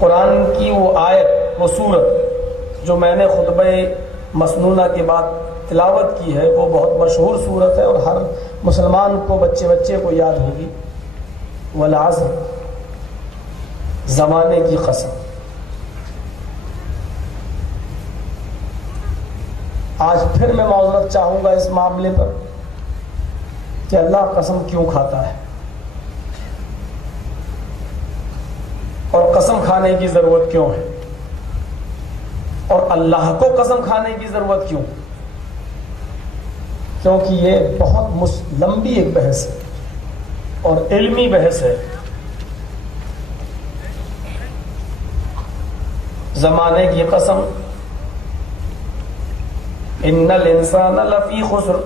قرآن کی وہ آیت، وہ سورت جو میں نے خطبہ مسنونہ کے بعد تلاوت کی ہے، وہ بہت مشہور سورت ہے اور ہر مسلمان کو، بچے بچے کو یاد ہوگی۔ والعصر، زمانے کی قسم۔ آج پھر میں معذرت چاہوں گا اس معاملے پر کہ اللہ قسم کیوں کھاتا ہے اور قسم کھانے کی ضرورت کیوں ہے، اور اللہ کو قسم کھانے کی ضرورت کیوں؟ کیونکہ یہ بہت لمبی ایک بحث ہے اور علمی بحث ہے۔ زمانے کی قسم، ان الانسان لفی خسر،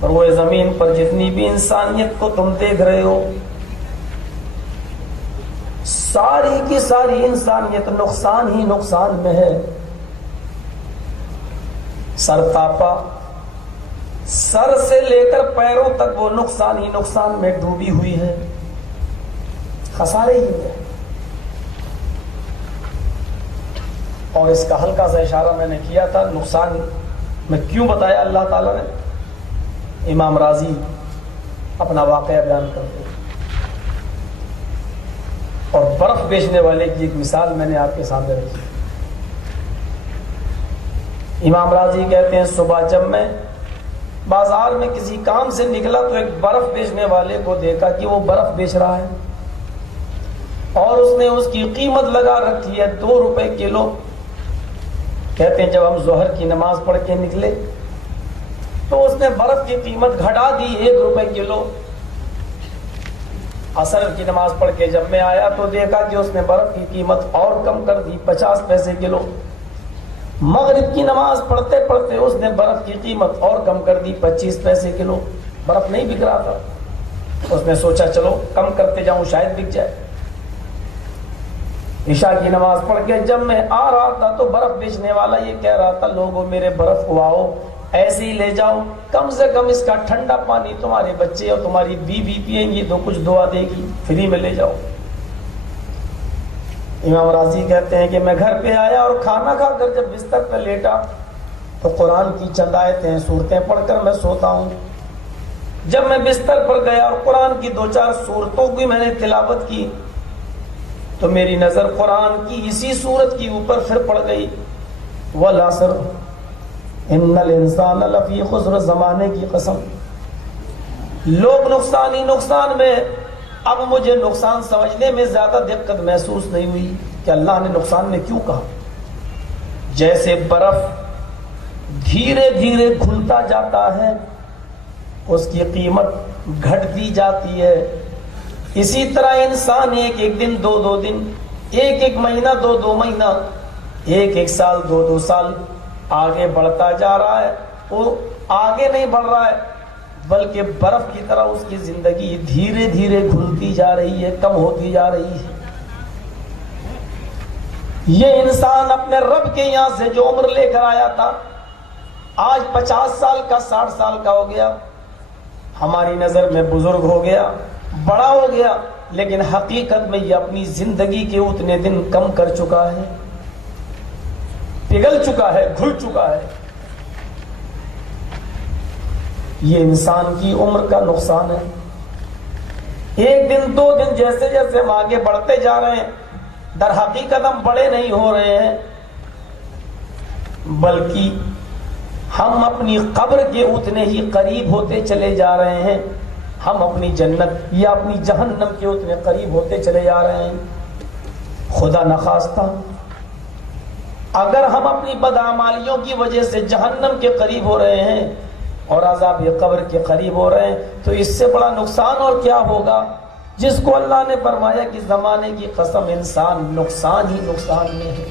اور وہ زمین پر جتنی بھی انسانیت کو تم دیکھ رہے ہو، ساری کی ساری انسانیت نقصان ہی نقصان میں ہے۔ سرتاپا، سر سے لے کر پیروں تک وہ نقصان ہی نقصان میں ڈوبی ہوئی ہے، خسارے ہی ہے۔ اور اس کا ہلکا سا اشارہ میں نے کیا تھا، نقصان میں کیوں بتایا اللہ تعالیٰ نے؟ امام راضی اپنا واقعہ بیان کرتے ہیں، اور برف بیچنے والے کی ایک مثال میں نے آپ کے سامنے رکھی۔ امام راضی کہتے ہیں صبح جب میں بازار میں کسی کام سے نکلا تو ایک برف بیچنے والے کو دیکھا کہ وہ برف بیچ رہا ہے، اور اس نے اس کی قیمت لگا رکھی ہے 2 روپے کلو۔ کہتے ہیں جب ہم ظہر کی نماز پڑھ کے نکلے تو اس نے برف کی قیمت گھٹا دی 1 روپے کلو۔ عصر کی نماز پڑھ کے جب میں آیا تو دیکھا کہ اس نے برف کی قیمت اور کم کر دی 50 پیسے کلو۔ مغرب کی نماز پڑھتے پڑھتے اس نے برف کی قیمت اور کم کر دی 25 پیسے کلو۔ برف نہیں بک رہا تھا، اس نے سوچا چلو کم کرتے جاؤں شاید بک جائے۔ عشاء کی نماز پڑھ کے جب میں آ رہا تھا تو برف بیچنے والا یہ کہہ رہا تھا لوگوں میرے برف کو آؤ، ایسے ہی لے جاؤ، کم سے کم اس کا ٹھنڈا پانی تمہارے بچے اور تمہاری بیوی پیئیں گی تو کچھ دعا دے گی، فری میں لے جاؤ۔ امام راضی کہتے ہیں کہ میں گھر پہ آیا اور کھانا کھا کر جب بستر پہ لیٹا تو قرآن کی چند آیتیں سورتیں پڑھ کر میں سوتا ہوں۔ جب میں بستر پر گیا اور قرآن کی 2-4 سورتوں کی میں نے تلاوت کی تو میری نظر قرآن کی اسی سورت کی اوپر پھر پڑ گئی، والعصر ان الانسان لفی خسر، زمانے کی قسم، لوگ نقصان ہی نقصان میں۔ اب مجھے نقصان سمجھنے میں زیادہ دقت محسوس نہیں ہوئی کہ اللہ نے نقصان میں کیوں کہا۔ جیسے برف دھیرے دھیرے گھلتا جاتا ہے، اس کی قیمت گھٹتی جاتی ہے، اسی طرح انسان ایک دن 2 دن، ایک مہینہ 2 مہینہ، ایک سال 2 سال آگے بڑھتا جا رہا ہے۔ وہ آگے نہیں بڑھ رہا ہے بلکہ برف کی طرح اس کی زندگی دھیرے دھیرے گھلتی جا رہی ہے، کم ہوتی جا رہی ہے۔ یہ انسان اپنے رب کے یہاں سے جو عمر لے کر آیا تھا آج 50 سال کا 60 سال کا ہو گیا، ہماری نظر میں بزرگ ہو گیا، بڑا ہو گیا، لیکن حقیقت میں یہ اپنی زندگی کے اتنے دن کم کر چکا ہے، پگھل چکا ہے، گھل چکا ہے۔ یہ انسان کی عمر کا نقصان ہے۔ 1 دن 2 دن جیسے جیسے ہم آگے بڑھتے جا رہے ہیں، در حقیقت ہم بڑے نہیں ہو رہے ہیں بلکہ ہم اپنی قبر کے اتنے ہی قریب ہوتے چلے جا رہے ہیں، ہم اپنی جنت یا اپنی جہنم کے اتنے قریب ہوتے چلے جا رہے ہیں۔ خدا نخواستہ اگر ہم اپنی بدعمالیوں کی وجہ سے جہنم کے قریب ہو رہے ہیں اور عذاب قبر کے قریب ہو رہے ہیں تو اس سے بڑا نقصان اور کیا ہوگا، جس کو اللہ نے فرمایا کہ زمانے کی قسم انسان نقصان ہی نقصان میں ہے،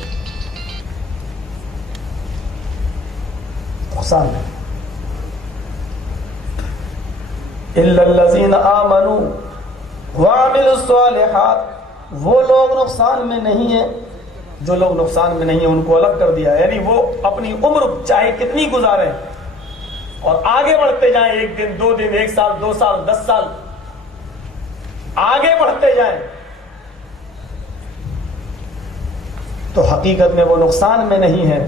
نقصان ہے۔ الا الذین آمنوا وعملوا الصالحات، وہ لوگ نقصان میں نہیں ہیں، جو لوگ نقصان میں نہیں ہیں ان کو الگ کر دیا، یعنی وہ اپنی عمر چاہے کتنی گزاریں اور آگے بڑھتے جائیں، 1 دن 2 دن، 1 سال 2 سال 10 سال آگے بڑھتے جائیں، تو حقیقت میں وہ نقصان میں نہیں ہے.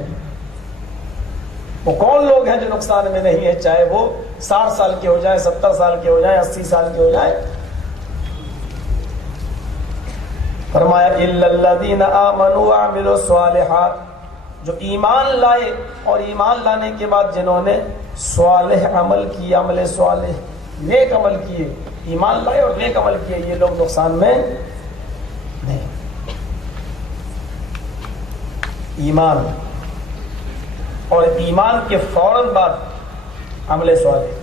وہ کون لوگ ہیں جو نقصان میں نہیں ہے؟ چاہے وہ 60 سال کے ہو جائے، 70 سال کے ہو جائے، 80 سال کے ہو جائے. فرمایا الا الذین آمنوا وعملوا الصالحات، جو ایمان لائے اور ایمان لانے کے بعد جنہوں نے صالح عمل کیا، عمل صالح، نیک عمل کیے، ایمان لائے اور نیک عمل کیے، یہ لوگ نقصان میں نہیں. ایمان اور ایمان کے فوراً بعد عمل صالح.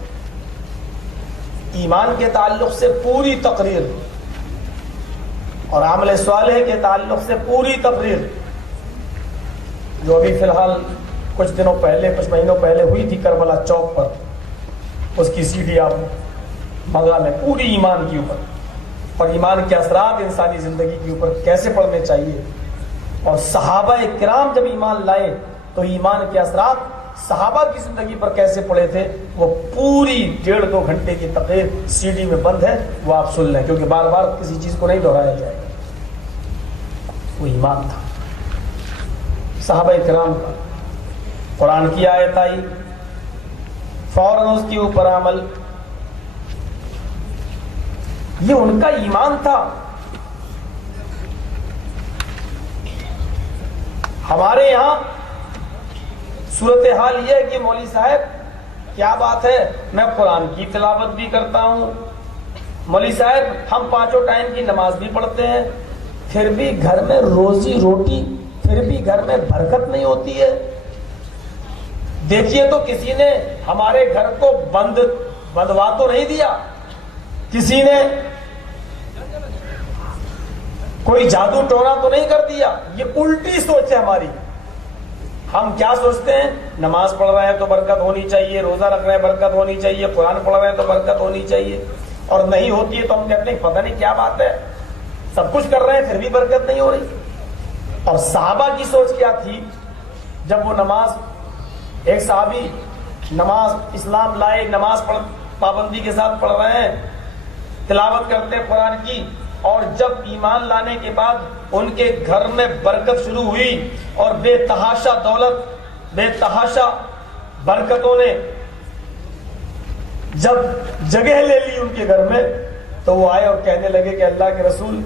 ایمان کے تعلق سے پوری تقریر اور عمل صالح کے تعلق سے پوری تقریر، جو ابھی فی الحال کچھ دنوں پہلے، کچھ مہینوں پہلے ہوئی تھی کربلا چوک پر، اس کی CD آپ منگا لیں، پوری ایمان کے اوپر اور ایمان کے اثرات انسانی زندگی کے اوپر کیسے پڑھنے چاہیے. اور صحابہ کرام جب ایمان لائے تو ایمان کے اثرات صحابہ کی زندگی پر کیسے پڑے تھے، وہ پوری 1.5-2 گھنٹے کی تقریر CD میں بند ہے، وہ آپ سن لیں، کیونکہ بار بار کسی چیز کو نہیں دہرایا جائے گا. وہ ایمان تھا صحابہ کرام کا. قرآن کی آیت آئی، فوراً اس کے اوپر عمل، یہ ان کا ایمان تھا. ہمارے یہاں صورتحال یہ ہے کہ مولوی صاحب کیا بات ہے، میں قرآن کی تلاوت بھی کرتا ہوں، مولوی صاحب ہم 5 ٹائم کی نماز بھی پڑھتے ہیں، پھر بھی گھر میں روزی روٹی، پھر بھی گھر میں برکت نہیں ہوتی ہے. دیکھیے تو کسی نے ہمارے گھر کو بندوا تو نہیں دیا، کسی نے کوئی جادو ٹونا تو نہیں کر دیا. یہ الٹی سوچ ہے ہماری. ہم کیا سوچتے ہیں؟ نماز پڑھ رہے ہیں تو برکت ہونی چاہیے، روزہ رکھ رہے ہیں برکت ہونی چاہیے، قرآن پڑھ رہے ہیں تو برکت ہونی چاہیے، اور نہیں ہوتی ہے تو ہم کہتے ہیں پتہ نہیں کیا بات ہے، سب کچھ کر رہے ہیں پھر بھی برکت نہیں ہو رہی. اور صحابہ کی سوچ کیا تھی؟ جب وہ نماز، ایک صحابی نماز اسلام لائے، نماز پابندی کے ساتھ پڑھ رہے ہیں، تلاوت کرتے ہیں قرآن کی، اور جب ایمان لانے کے بعد ان کے گھر میں برکت شروع ہوئی اور بے تحاشا دولت، بے تحاشا برکتوں نے جب جگہ لے لی ان کے گھر میں، تو وہ آئے اور کہنے لگے کہ اللہ کے رسول،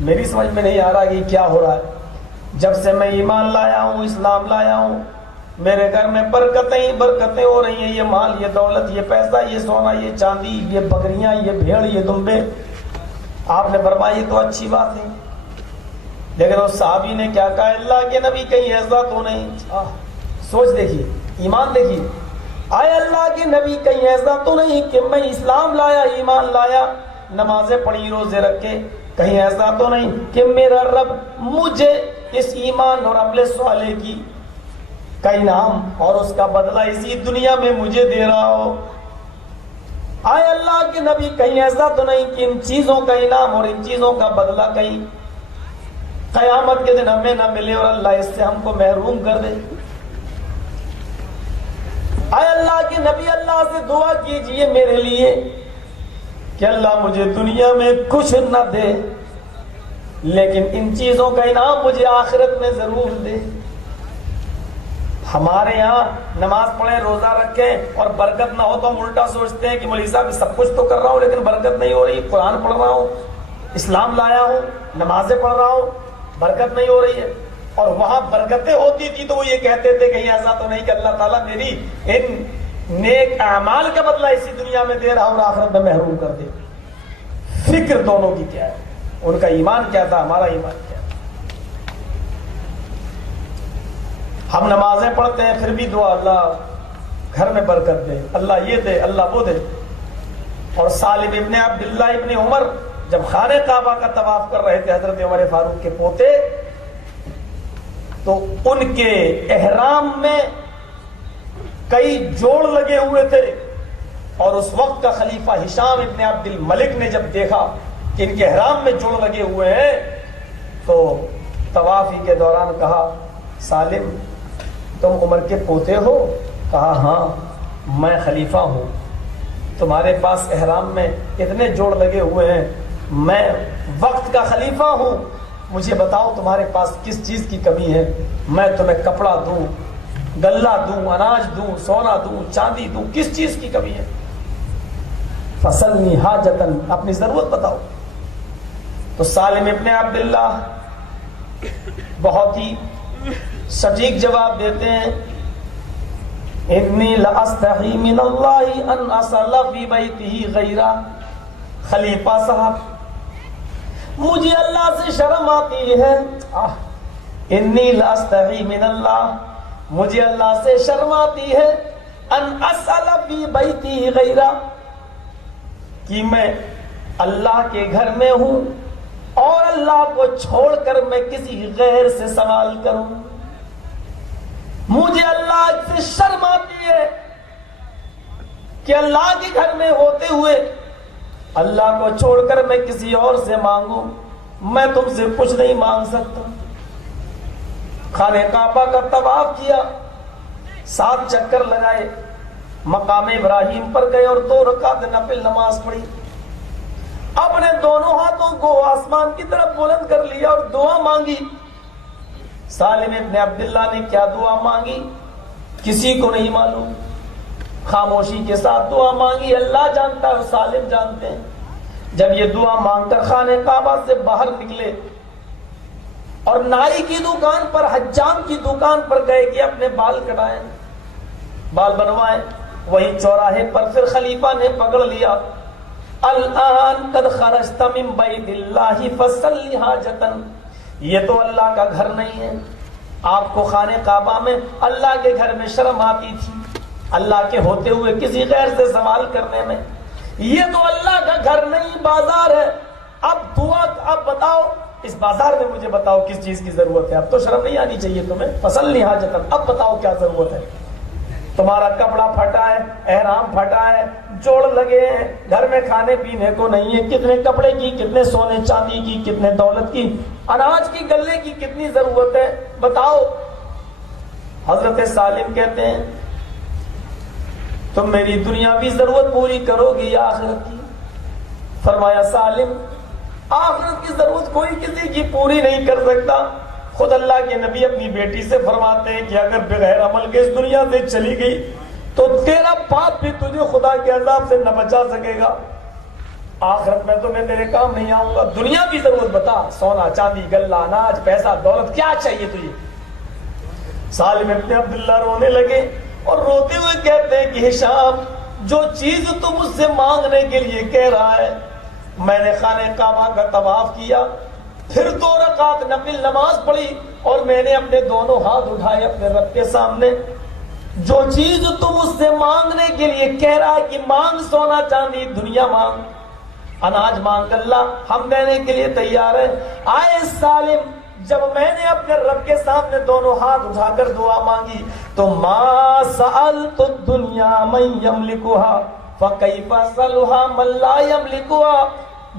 میری سمجھ میں نہیں آ رہا کہ کیا ہو رہا ہے. جب سے میں ایمان لایا ہوں، اسلام لایا ہوں، میرے گھر میں برکتیں ہی برکتیں ہو رہی ہیں، یہ مال، یہ دولت، یہ پیسہ، یہ سونا، یہ چاندی، یہ بکریاں، یہ بھیڑ، یہ دمبے. آپ نے فرمایا یہ تو اچھی بات ہے، لیکن اس صحابی نے کیا کہا؟ اللہ کے نبی کہیں ایسا تو نہیں. سوچ دیکھیے، ایمان دیکھیے، آئے اللہ کے نبی کہیں ایسا تو نہیں کہ میں اسلام لایا، ایمان لایا، نمازیں پڑھی، روزے رکھے، کہیں ایسا تو نہیں کہ میرا رب مجھے اس ایمان اور عمل صالح کی کا انعام اور اس کا بدلہ اسی دنیا میں مجھے دے رہا ہو. آئے اللہ کے نبی کہیں ایسا تو نہیں کہ ان چیزوں کا انعام اور ان چیزوں کا بدلہ کہیں قیامت کے دن ہمیں نہ ملے اور اللہ اس سے ہم کو محروم کر دے. آئے اللہ کے نبی اللہ سے دعا کیجئے میرے لیے کہ اللہ مجھے دنیا میں کچھ نہ دے، لیکن ان چیزوں کا انعام مجھے آخرت میں ضرور دے. ہمارے یہاں نماز پڑھیں، روزہ رکھیں اور برکت نہ ہو تو ہم الٹا سوچتے ہیں کہ مولوی صاحب سب کچھ تو کر رہا ہوں لیکن برکت نہیں ہو رہی، قرآن پڑھ رہا ہوں، اسلام لایا ہوں، نمازیں پڑھ رہا ہوں، برکت نہیں ہو رہی ہے. اور وہاں برکتیں ہوتی تھی تو وہ یہ کہتے تھے کہیں ایسا تو نہیں کہ اللہ تعالیٰ میری ان نیک اعمال کا بدلہ اسی دنیا میں دے رہا اور آخرت میں محروم کر دے. فکر دونوں کی کیا ہے؟ ان کا ایمان کیا تھا، ہمارا ایمان کیا ہے؟ ہم نمازیں پڑھتے ہیں پھر بھی دعا اللہ گھر میں برکت دے، اللہ یہ دے، اللہ وہ دے. اور سالم ابن عبداللہ ابن عمر جب خانہ کعبہ کا طواف کر رہے تھے، حضرت عمر فاروق کے پوتے، تو ان کے احرام میں کئی جوڑ لگے ہوئے تھے، اور اس وقت کا خلیفہ ہشام ابن عبد الملک نے جب دیکھا کہ ان کے احرام میں جوڑ لگے ہوئے ہیں تو طواف ہی کے دوران کہا، سالم تم عمر کے پوتے ہو؟ کہا ہاں میں خلیفہ ہوں، تمہارے پاس احرام میں اتنے جوڑ لگے ہوئے ہیں، میں وقت کا خلیفہ ہوں، مجھے بتاؤ تمہارے پاس کس چیز کی کمی ہے، میں تمہیں کپڑا دوں، غلہ دوں، اناج دوں، سونا دوں، چاندی دوں، کس چیز کی کمی ہے؟ فسلنی حاجتن، اپنی ضرورت بتاؤ۔ تو سالم ابن عبداللہ بہت ہی سٹیک جواب دیتے ہیں، انی لاستحی من اللہ ان اسأل فی بیتہ غیرہ۔ خلیفہ صاحب، مجھے اللہ سے شرم آتی ہے، انی لاستحی من اللہ، مجھے اللہ سے شرم آتی ہے، ان اسأل فی بیتہ غیرہ، کہ میں اللہ کے گھر میں ہوں اور اللہ کو چھوڑ کر میں کسی غیر سے سوال کروں۔ مجھے اللہ سے شرم آتی ہے کہ اللہ کے گھر میں ہوتے ہوئے اللہ کو چھوڑ کر میں کسی اور سے مانگوں۔ میں تم سے کچھ نہیں مانگ سکتا۔ خانہ کعبہ کا طواف کیا، 7 چکر لگائے، مقام ابراہیم پر گئے اور 2 رکعت نفل نماز پڑھی، اپنے دونوں ہاتھوں کو آسمان کی طرف بلند کر لیا اور دعا مانگی۔ سالم ابن عبداللہ نے کیا دعا مانگی کسی کو نہیں معلوم، خاموشی کے ساتھ دعا مانگی، اللہ جانتا ہے اور سالم جانتے ہیں۔ جب یہ دعا مانگ کر خانہ کعبہ سے باہر نکلے اور نائی کی دکان پر، حجام کی دکان پر گئے کہ اپنے بال کٹائیں، بال بنوائیں، وہی چوراہے پر پھر خلیفہ نے پکڑ لیا، الان قد خرجت من بیت اللہ فصلی حاجتن، یہ تو اللہ کا گھر نہیں ہے، آپ کو خانہ کعبہ میں اللہ کے گھر میں شرم آتی تھی، اللہ کے ہوتے ہوئے کسی غیر سے سوال کرنے میں، یہ تو اللہ کا گھر نہیں بازار ہے، اب دعا، اب بتاؤ اس بازار میں مجھے بتاؤ کس چیز کی ضرورت ہے، اب تو شرم نہیں آنی چاہیے تمہیں، فصلی حاجتن، اب بتاؤ کیا ضرورت ہے، تمہارا کپڑا پھٹا ہے، احرام پھٹا ہے، جوڑ لگے ہیں، گھر میں کھانے پینے کو نہیں ہے، کتنے کپڑے کی، کتنے سونے چاندی کی، کتنے دولت کی، اناج کی، غلے کی کتنی ضرورت ہے، بتاؤ۔ حضرت سالم کہتے ہیں تم میری دنیاوی ضرورت پوری کرو گی یا آخرت کی؟ فرمایا سالم آخرت کی ضرورت کوئی کسی کی پوری نہیں کر سکتا، خود اللہ کے نبی اپنی بیٹی سے فرماتے ہیں کہ اگر بغیر عمل کے اس دنیا سے چلی گئی تو تیرا باپ بھی تجھے خدا کے عذاب سے نہ بچا سکے گا، آخرت میں تمہیں تیرے کام نہیں آؤں گا، دنیا کی ضرورت بتا، سونا چاندی غلہ اناج پیسہ دولت کیا چاہیے تجھے؟ سالم ابن عبداللہ رونے لگے اور روتے ہوئے کہتے ہیں کہ ہشام جو چیز تم مجھ سے مانگنے کے لیے کہہ رہا ہے، میں نے خانہ کعبہ کا طواف کیا، پھر 2 رکعت نفل نماز پڑھی اور میں نے اپنے دونوں ہاتھ اٹھائے اپنے رب کے سامنے، جو چیز تم اس سے مانگنے کے لیے کہہ رہا ہے کہ مانگ، سونا چاندی دنیا مانگ، اناج مانگ، اللہ ہم دینے کے لیے تیار ہے۔ آئے سالم، جب میں نے اپنے رب کے سامنے دونوں ہاتھ اٹھا کر دعا مانگی تو ما سألت الدنیا من یملکھا فکیف اسألھا من لا یملکھا،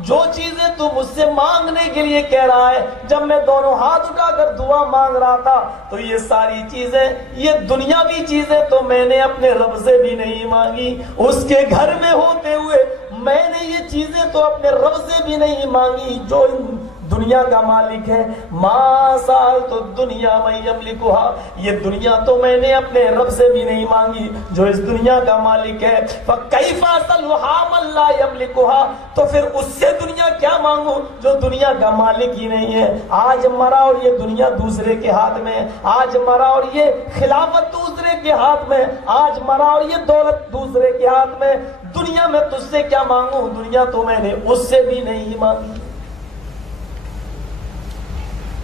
جو چیزیں تو مجھ سے مانگنے کے لیے کہہ رہا ہے، جب میں دونوں ہاتھ اٹھا کر دعا مانگ رہا تھا تو یہ ساری چیزیں، یہ دنیاوی چیزیں تو میں نے اپنے رب سے بھی نہیں مانگی، اس کے گھر میں ہوتے ہوئے میں نے یہ چیزیں تو اپنے رب سے بھی نہیں مانگی جو دنیا کا مالک ہے۔ ما سألت الدنیا من یملکھا، یہ دنیا تو میں نے اپنے رب سے بھی نہیں مانگی جو اس دنیا کا مالک ہے۔ فکیف اسألھا من لا یملکھا، تو پھر اس سے دنیا کیا مانگوں جو دنیا کا مالک ہی نہیں ہے۔ آج مرا اور یہ دنیا دوسرے کے ہاتھ میں، آج مرا اور یہ خلافت دوسرے کے ہاتھ میں، آج مرا اور یہ دولت دوسرے کے ہاتھ میں، دنیا میں تجھ سے کیا مانگوں، دنیا تو میں نے اس سے بھی نہیں مانگی۔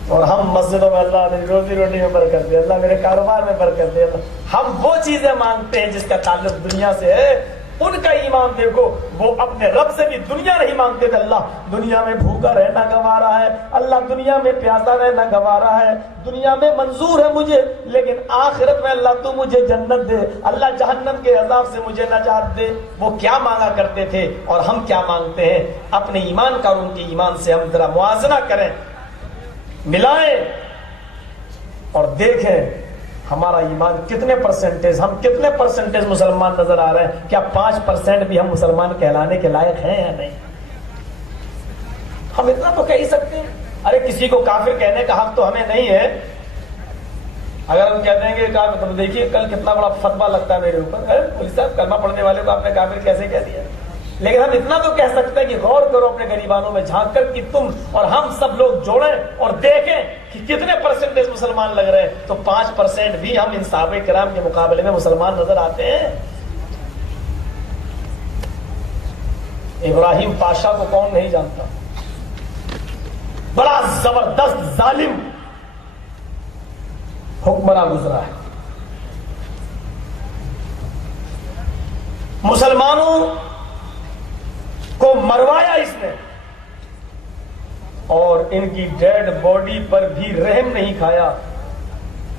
اور ہم مسجدوں میں اللہ نے روزی روٹی میں برکت دے، اللہ میرے کاروبار میں برکت دے، ہم وہ چیزیں مانگتے ہیں جس کا تعلق دنیا سے ہے۔ ان کا ایمان دیکھو، وہ اپنے رب سے بھی دنیا نہیں مانگتے تھے، اللہ دنیا میں بھوکا رہنا گوارا ہے، اللہ دنیا میں پیاسا رہنا گوارا ہے، دنیا میں منظور ہے مجھے، لیکن آخرت میں اللہ تو مجھے جنت دے، اللہ جہنم کے عذاب سے مجھے نجات دے۔ وہ کیا مانگا کرتے تھے اور ہم کیا مانگتے ہیں؟ اپنے ایمان کا اور ان کے ایمان سے ہم ذرا موازنہ کریں، ملائیں اور دیکھیں ہمارا ایمان کتنے پرسنٹیج، ہم کتنے پرسنٹیج مسلمان نظر آ رہے ہیں، کیا 5% بھی ہم مسلمان کہلانے کے لائق ہیں یا نہیں؟ ہم اتنا تو کہہ ہی سکتے ہیں۔ ارے کسی کو کافر کہنے کا حق تو ہمیں نہیں ہے. اگر ہم کہہ دیں گے کافر تو دیکھیے کل کتنا بڑا فتویٰ لگتا ہے میرے اوپر. پولیس صاحب کلمہ پڑھنے والے کو آپ نے کافر کیسے کہہ دیا؟ لیکن ہم اتنا تو کہہ سکتے ہیں کہ غور کرو اپنے غریبانوں میں جھانک کر کہ تم اور ہم سب لوگ جوڑیں اور دیکھیں کہ کتنے پرسنٹیج مسلمان لگ رہے ہیں. تو 5% بھی ہم ان صحابہ کرام کے مقابلے میں مسلمان نظر آتے ہیں. ابراہیم پاشا کو کون نہیں جانتا؟ بڑا زبردست ظالم حکمراں گزرا ہے. مسلمانوں کو مروایا اس نے اور ان کی ڈیڈ باڈی پر بھی رحم نہیں کھایا.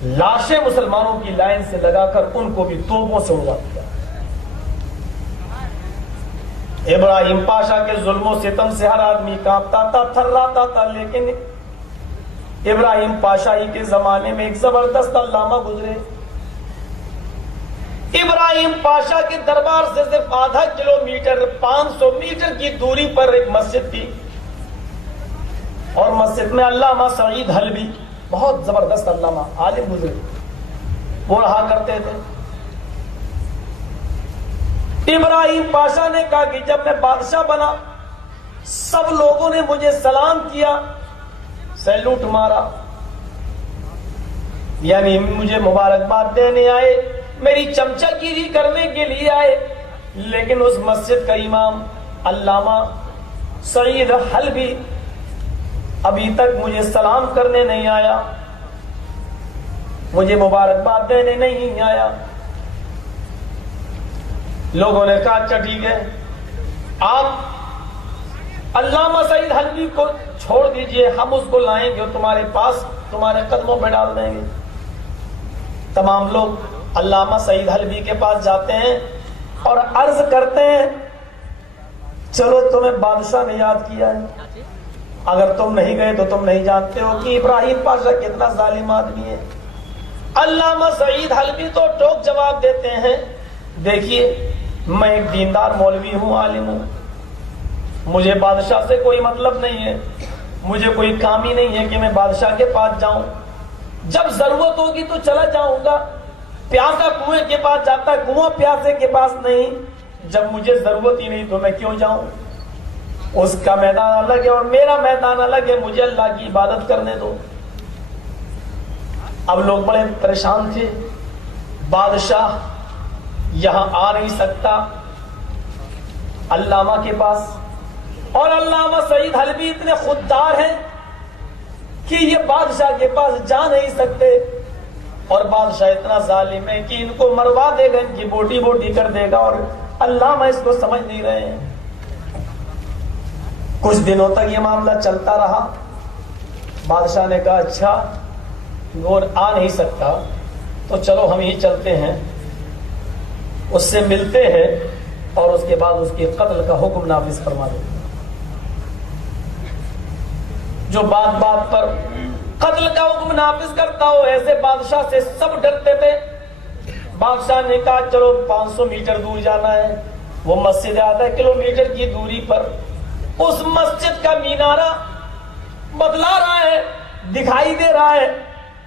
لاشیں مسلمانوں کی لائن سے لگا کر ان کو بھی توپوں سے اڑا دیا. ابراہیم پاشا کے ظلم و ستم سے ہر آدمی کانپتا تھا, تھراتا تھا. لیکن ابراہیم پاشا ہی کے زمانے میں ایک زبردست علامہ گزرے. ابراہیم پاشا کے دربار سے صرف آدھا کلومیٹر 500 میٹر کی دوری پر ایک مسجد تھی اور مسجد میں علامہ سعید حلبی, بہت زبردست علامہ عالم گزرے, وہ رہا کرتے تھے. ابراہیم پاشا نے کہا کہ جب میں بادشاہ بنا سب لوگوں نے مجھے سلام کیا, سیلوٹ مارا, یعنی مجھے مبارکباد دینے آئے, میری چمچہ گیری کرنے کے لیے آئے. لیکن اس مسجد کا امام علامہ سعید حلبی ابھی تک مجھے سلام کرنے نہیں آیا, مجھے مبارکباد دینے نہیں آیا. لوگوں نے کہا اچھا ٹھیک ہے, آپ علامہ سعید حلبی کو چھوڑ دیجئے, ہم اس کو لائیں گے اور تمہارے پاس تمہارے قدموں پہ ڈال دیں گے. تمام لوگ علامہ سعید حلبی کے پاس جاتے ہیں اور عرض کرتے ہیں چلو تمہیں بادشاہ نے یاد کیا ہے, اگر تم نہیں گئے تو تم نہیں جانتے ہو کہ ابراہیم پاشا کتنا ظالم آدمی ہے. علامہ سعید حلبی تو ٹوک جواب دیتے ہیں دیکھیے میں ایک دیندار مولوی ہوں, عالم ہوں, مجھے بادشاہ سے کوئی مطلب نہیں ہے, مجھے کوئی کام ہی نہیں ہے کہ میں بادشاہ کے پاس جاؤں. جب ضرورت ہوگی تو چلا جاؤں گا, پیاسا کنویں کے پاس جاتا ہے, کنواں پیاسے کے پاس نہیں. جب مجھے ضرورت ہی نہیں تو میں کیوں جاؤں؟ اس کا میدان الگ ہے اور میرا میدان الگ ہے, مجھے اللہ کی عبادت کرنے دو. اب لوگ بڑے پریشان تھے, بادشاہ یہاں آ نہیں سکتا علامہ کے پاس, اور علامہ سعید حلبی اتنے خوددار ہیں کہ یہ بادشاہ کے پاس جا نہیں سکتے, اور بادشاہ اتنا ظالم ہے کہ ان کو مروا دے گا, ان کی بوٹی بوٹی کر دے گا, اور علامہ اس کو سمجھ نہیں رہے ہیں. کچھ دنوں تک یہ معاملہ چلتا رہا. بادشاہ نے کہا اچھا وہ آ نہیں سکتا تو چلو ہم ہی چلتے ہیں, اس سے ملتے ہیں اور اس کے بعد اس کے قتل کا حکم نافذ فرما دیتے ہیں. جو بات بات پر قتل کا حکم نافذ کرتا ہو, ایسے بادشاہ سے سب ڈرتے تھے. بادشاہ نے کہا چلو 500 میٹر دور جانا ہے, وہ مسجد آدھا کلومیٹر کی دوری پر, اس مسجد کا مینارہ بدلا رہا ہے, دکھائی دے رہا ہے,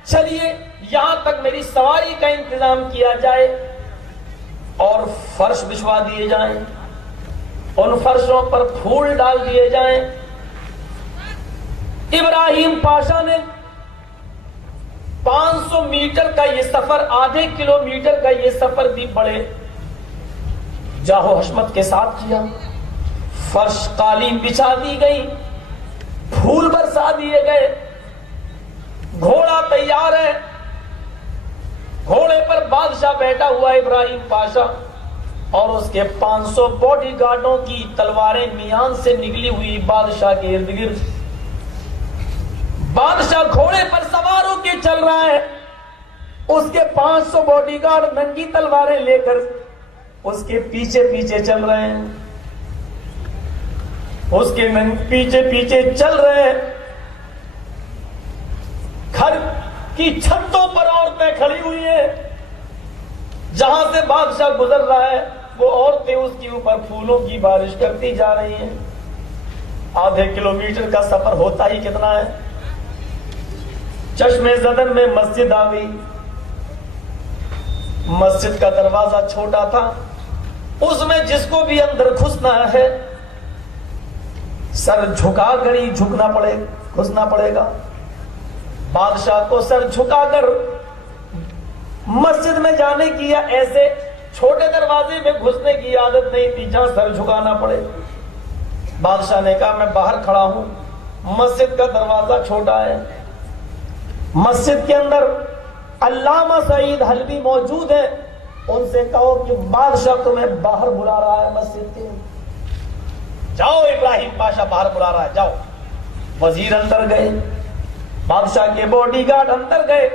چلیے یہاں تک میری سواری کا انتظام کیا جائے اور فرش بچھوا دیے جائیں, ان فرشوں پر پھول ڈال دیے جائیں. ابراہیم پاشا نے 500 میٹر کا یہ سفر, آدھے کلومیٹر کا یہ سفر بھی بڑے جاہو حشمت کے ساتھ کیا. فرش قالین بچھا دی گئی, پھول برسا دیے گئے, گھوڑا تیار ہے, گھوڑے پر بادشاہ بیٹھا ہوا ابراہیم پاشا اور اس کے 500 باڈی گارڈوں کی تلواریں میان سے نکلی ہوئی بادشاہ کے ارد گرد. بادشاہ گھوڑے پر سوار ہو کے چل رہا ہے, اس کے 500 باڈی گارڈ ننگی تلواریں لے کر اس کے پیچھے پیچھے چل رہے ہیں, اس کے پیچھے پیچھے چل رہے ہیں. گھر کی چھتوں پر عورتیں کھڑی ہوئی ہیں, جہاں سے بادشاہ گزر رہا ہے وہ عورتیں اس کے اوپر پھولوں کی بارش کرتی جا رہی ہیں. آدھے کلومیٹر کا سفر ہوتا ہی کتنا ہے. چشمے زدن میں مسجد آ گئی. مسجد کا دروازہ چھوٹا تھا, اس میں جس کو بھی اندر گھسنا ہے سر جھکا کر ہی گھسنا پڑے گا. بادشاہ کو سر جھکا کر مسجد میں جانے کی یا ایسے چھوٹے دروازے میں گھسنے کی عادت نہیں تھی جہاں سر جھکانا پڑے. بادشاہ نے کہا میں باہر کھڑا ہوں, مسجد کا دروازہ چھوٹا ہے, مسجد کے اندر علامہ سعید حلبی موجود ہے, ان سے کہو کہ بادشاہ تمہیں باہر بلا رہا ہے مسجد کے. جاؤ ابراہیم پاشا باہر بلا رہا ہے, جاؤ. وزیر اندر گئے, بادشاہ کے باڈی گارڈ اندر گئے,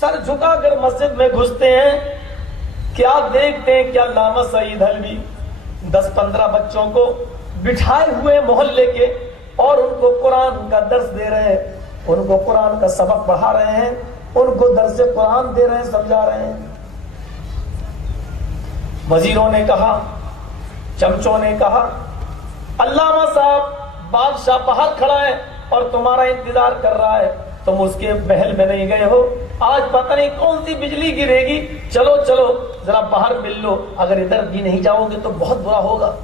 سر جھکا کر مسجد میں گھستے ہیں. کیا دیکھتے ہیں کہ علامہ سعید حلبی 10-15 بچوں کو بٹھائے ہوئے محلے کے اور ان کو قرآن کا درس دے رہے ہیں, ان کو قرآن کا سبق پڑھا رہے ہیں, ان کو درس قرآن دے رہے ہیں, سمجھا رہے ہیں. وزیروں نے کہا, چمچوں نے کہا علامہ صاحب بادشاہ باہر کھڑا ہے اور تمہارا انتظار کر رہا ہے, تم اس کے محل میں نہیں گئے ہو, آج پتہ نہیں کون سی بجلی گرے گی, چلو چلو ذرا باہر مل لو, اگر ادھر بھی نہیں جاؤ گے تو بہت برا ہوگا.